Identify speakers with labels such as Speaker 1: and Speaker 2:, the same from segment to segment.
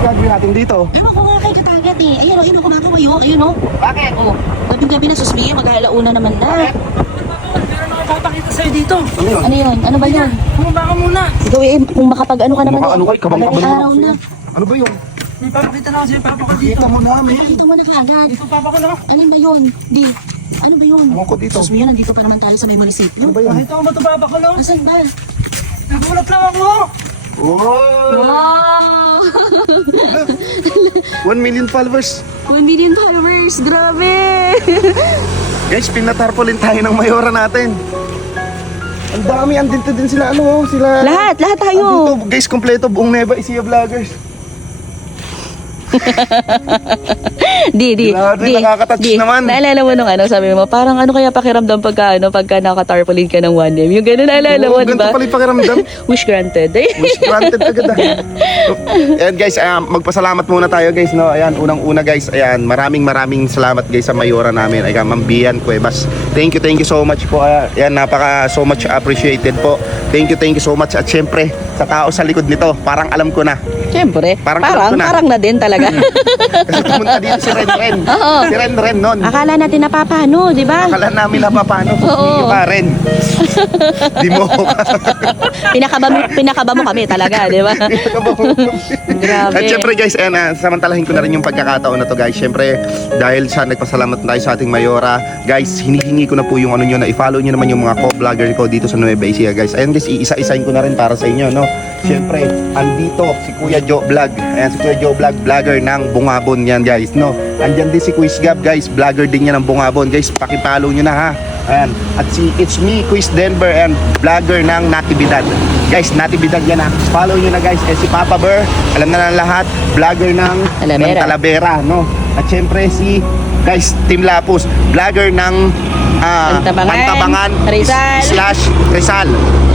Speaker 1: gagawin natin dito?
Speaker 2: Ewan ko nga kay Katagat eh. Ayun, ayun, kumakawayo. Ayun, oh.
Speaker 1: Bakit?
Speaker 2: Oh, gabing-gabi na susbigay, mag-aalauna naman na.
Speaker 3: Meron ako ipapakita sa'yo dito.
Speaker 1: Ano yun?
Speaker 2: Ano yun? Ano ba yun?
Speaker 3: Bumaba ka muna.
Speaker 2: Ikaw eh, kung makapag-ano ka naman
Speaker 1: Ano kay? Kabang-kabang
Speaker 2: Madaling
Speaker 1: naman
Speaker 2: araw
Speaker 1: ako
Speaker 2: na.
Speaker 1: Ano ba yun?
Speaker 3: May papakita na ako sa'yo, papa ko dito.
Speaker 1: Kita mo namin.
Speaker 2: Nakita mo na kaagad.
Speaker 3: Ito, papa ko na.
Speaker 2: Alin ba yun? Di. Ano ba yun?
Speaker 1: Ewan ko dito.
Speaker 2: Sus mo yun, nandito pa naman tayo sa may munisipyo.
Speaker 1: Ano ba yun?
Speaker 3: Nakita ko ba ito, papa ko, no?
Speaker 2: Asan ba?
Speaker 3: Nagulat lang ako.
Speaker 1: Oh!
Speaker 2: Wow!
Speaker 1: 1 million followers.
Speaker 2: 1 million followers! Grabe!
Speaker 1: Guys, pinatarpolin tayo ng mayora natin. Ang dami, andito din sila, ano, sila...
Speaker 2: Lahat tayo!
Speaker 1: Andito, guys, kompleto, buong Nueva Ecija vloggers.
Speaker 2: Di.
Speaker 1: Grabe, nakaka-touch naman.
Speaker 2: Naalala mo nung ano, sabi mo, parang ano kaya pakiramdam pagka naka-tarpaulin ka ng 1M. Yung gano'n, naalala mo,
Speaker 1: Oo,
Speaker 2: di ba?
Speaker 1: ganito pala yung pakiramdam.
Speaker 2: Wish granted.
Speaker 1: Wish granted agad ah. Ayan guys, magpasalamat muna tayo guys, no. Ayan, unang-una guys, ayan, maraming salamat guys sa mayora namin. Ayan, Ma'am Bian Cuevas. Thank you so much po. Ayan, so much appreciated po. Thank you so much. At syempre, sa tao sa likod nito, parang alam ko na.
Speaker 2: Siyempre,
Speaker 1: Parang alam ko na.
Speaker 2: parang na din talaga.
Speaker 1: Kasi pumunta dito si Ren.
Speaker 2: Oo.
Speaker 1: Si Ren nun.
Speaker 2: Akala natin napapano, di ba?
Speaker 1: Akala namin na paano.
Speaker 2: Oo.
Speaker 1: Hindi pa Ren. Di mo.
Speaker 2: Pinakaba mo kami talaga, di ba? Grabe.
Speaker 1: At syempre guys, ayan, samantalahin ko na rin yung pagkakataon na to guys. Syempre, dahil sa nagpasalamat tayo sa ating mayora, guys, hinihingi ko na po yung ano nyo na i-follow nyo naman yung mga co-vlogger ko dito sa Nueva Ecija guys. Ayan guys, iisa-isahin ko na rin para sa inyo, no? Syempre, andito si Kuya Joe Vlog. Ayan, si Kuya Joe Vlog, vlogger ng Bungabon yan guys, no? Andyan din si Quiz Gab guys, vlogger din yan ng Bungabon. Guys, pakipollow nyo na ha. Ayan. At si It's Me, Quiz Denver, and vlogger ng Natividad. Guys, Natividad yan ha. Follow nyo na guys. Eh, si Papa Bear, alam na lang lahat, vlogger ng Talavera, no? At syempre si, guys, Team Lapus, vlogger ng
Speaker 2: Pantabangan, Rizal.
Speaker 1: /Rizal.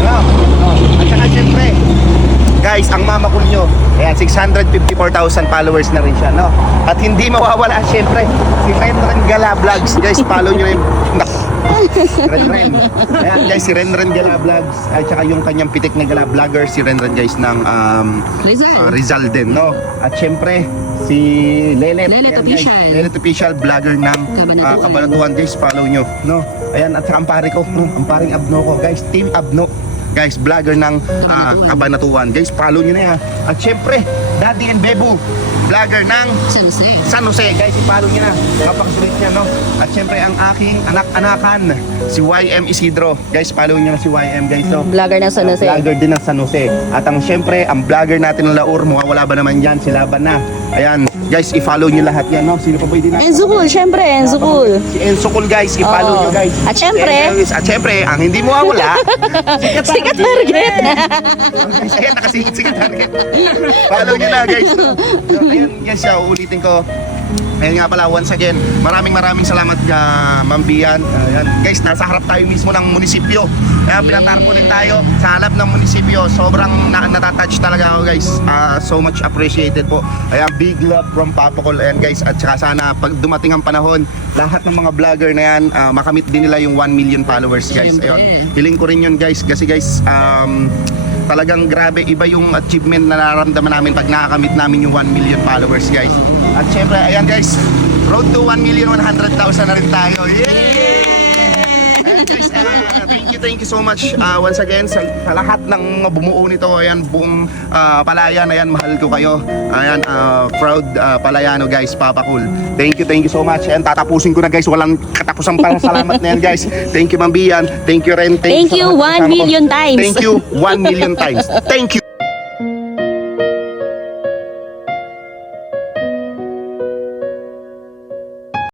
Speaker 1: At saka syempre, guys, ang mama ko nyo, ayan, 654,000 followers na rin siya, no? At hindi mawawala, syempre, si Ren Gala Vlogs. Guys, follow nyo yung... Ren. Ayan, guys, si Ren Gala Vlogs. At saka yung kanyang pitik na Gala Vlogger, si Ren guys, ng Rizal din, no? At syempre, si Lelet.
Speaker 2: Lelet
Speaker 1: Ayan,
Speaker 2: Official.
Speaker 1: guys, Lelet Official, vlogger ng Cabanatuan. Guys, follow nyo, no? Ayan, at saka ang pare ko, no? Ang paring Abno ko, guys, Team Abno. Guys, vlogger ng Cabanatuan. Guys, follow nyo na yan. At syempre, Daddy and Bebo, vlogger ng San Jose. Guys, i-follow nyo na. Napakasulit niya, no? At syempre, ang aking anak-anakan, si YM Isidro. Guys, follow nyo na si YM, guys. No?
Speaker 2: Vlogger ng San Jose.
Speaker 1: Vlogger din ng San Jose. At ang syempre, ang vlogger natin ng Laur, mawawala ba naman yan? Si Laban na. Ayan, guys, i-follow nyo lahat yan, no? Sino pa ba din natin?
Speaker 2: Enzo Cool, syempre, Enzo Cool.
Speaker 1: Si Enzo Cool, guys, i-follow nyo, guys.
Speaker 2: At syempre,
Speaker 1: At syempre, ang hindi mo mawawala,
Speaker 2: Sikat Target.
Speaker 1: Ayan, nakasingit target. Follow nyo na guys. So, ayun guys, ulitin ko. Ayan nga pala, once again, maraming salamat Ma'am Bian. Ayan. Guys, nasa harap tayo mismo ng munisipyo. Ayan, pinatarpolin tayo sa harap ng munisipyo. Sobrang natatouch talaga ako guys. So much appreciated po. Ayan, big love from Papa Col. Ayan guys, at saka sana pag dumating ang panahon, lahat ng mga vlogger na yan, makamit din nila yung 1 million followers guys. Ayun, hiling ko rin yun guys. Kasi guys, talagang grabe, iba yung achievement na nararamdaman namin pag nakakamit namin yung 1 million followers guys. At syempre, ayan guys, road to 1,100,000 na rin tayo. Yay! Ayan guys, thank you so much once again sa lahat ng bumuo nito. Ayan, buong palayan, ayan, mahal ko kayo. Ayan, proud palayano guys, Papa Cool. Thank you so much. Ayan, tatapusin ko na guys, walang katapusang salamat na yan guys. Thank you Ma'am Bian, thank you Ren,
Speaker 2: Thank you 1 million times.
Speaker 1: Thank you 1 million times. Thank you.